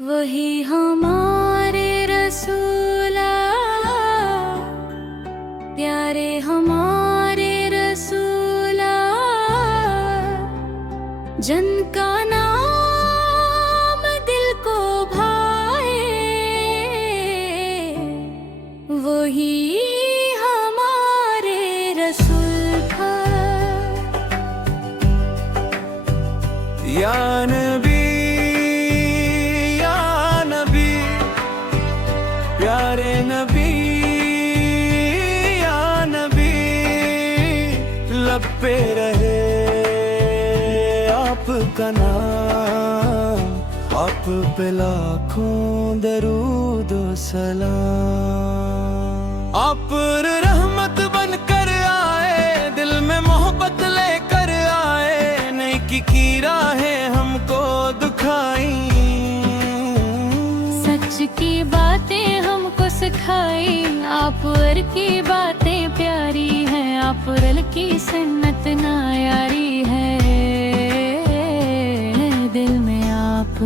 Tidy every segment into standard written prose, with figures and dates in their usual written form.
वही हमारे रसूला, प्यारे हमारे रसूला, जिनका नाम दिल को भाए, वही हमारे रसूल था। या नबी प्यारे नबी, या नबी, लब पे रहे आपका नाम, आप पे लाखों दरूद व सलाम। आप रहमत बन कर आए, दिल में मोहब्बत लेकर आए, नेकी की राहें हमको दिखाई, सच की बातें हमको सिखाई। आप और की बातें प्यारी हैं, आप रल की सुन्नत ना यारी है, दिल में आप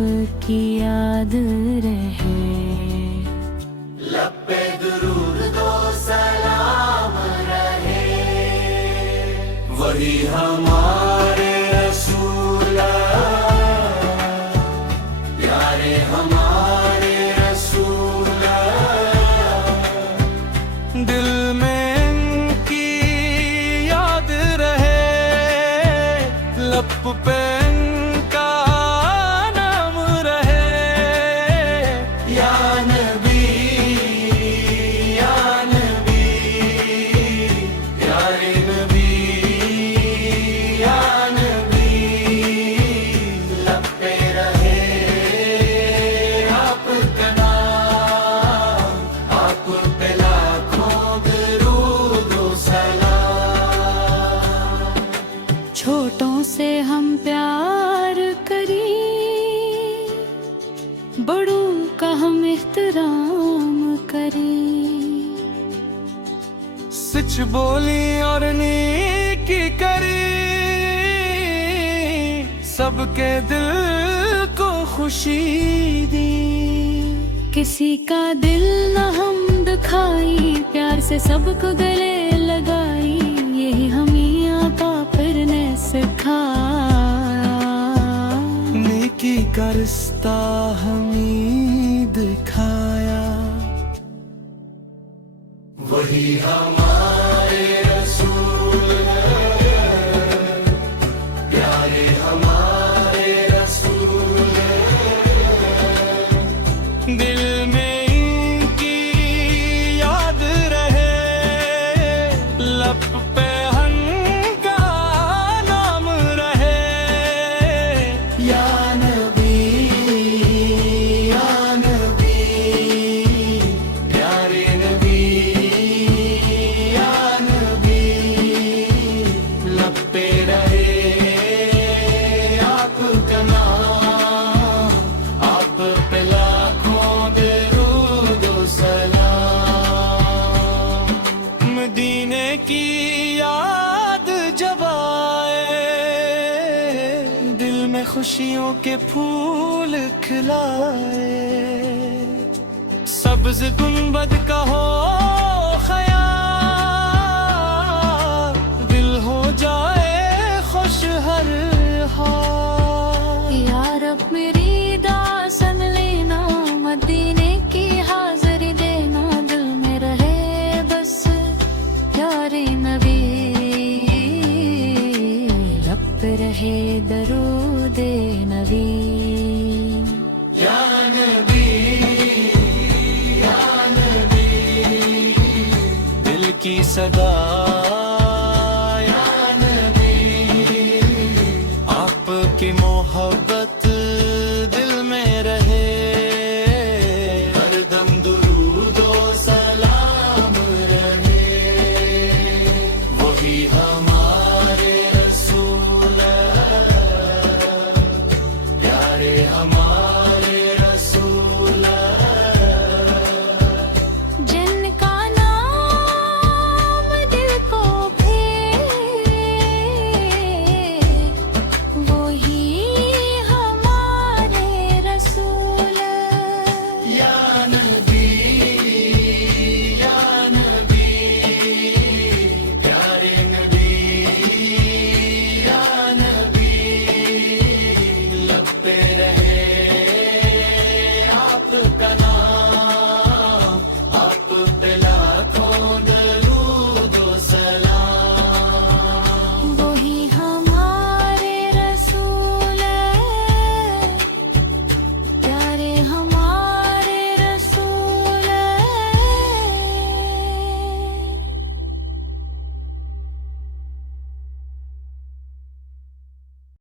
की याद रहे। लब पे दुरूद दो सलाम रहे, वही हमारे रसूला, प्यारे हमारे रसूला, दिल में इनकी याद रहे, लब पे इनका नाम रहे। या नबी, या नबी, प्यारे नबी, या नबी, लब पे रहे आपका नाम, आप पे लाखों दरूद व सलाम। छोटों से हम प्यार करी, बड़ों का हम एहतराम करें, सच बोली और नेकी करी, सबके दिल को खुशी दी, किसी का दिल न हम दुखाई, प्यार से सबको गले लगाई, यही हमें आता फिर ने सिखाया, नेकी का रिश्ता हमें दिखाया, वही हमारे रसूल हैं, प्यारे हमारे रसूल हैं, दिल में इनकी याद रहे, लब पे इनका नाम रहे। या नबी, या नबी, प्यारे नबी, या नबी, लब पे रहे आपका नाम, आप पे लाखों दरूद व सलाम। मदीने की याद जब आए, दिल में खुशियों के फूल खिलाए, सब्ज गुंबद का हो ख्याल, दिल हो जाए खुश हर हाल। या रब मेरी दासन लेना, मदीने की हाजिरी देना, दिल में रहे बस प्यारे नबी, लब पे रहे दरूदे नबी। या नबी, या नबी, दिल की सदा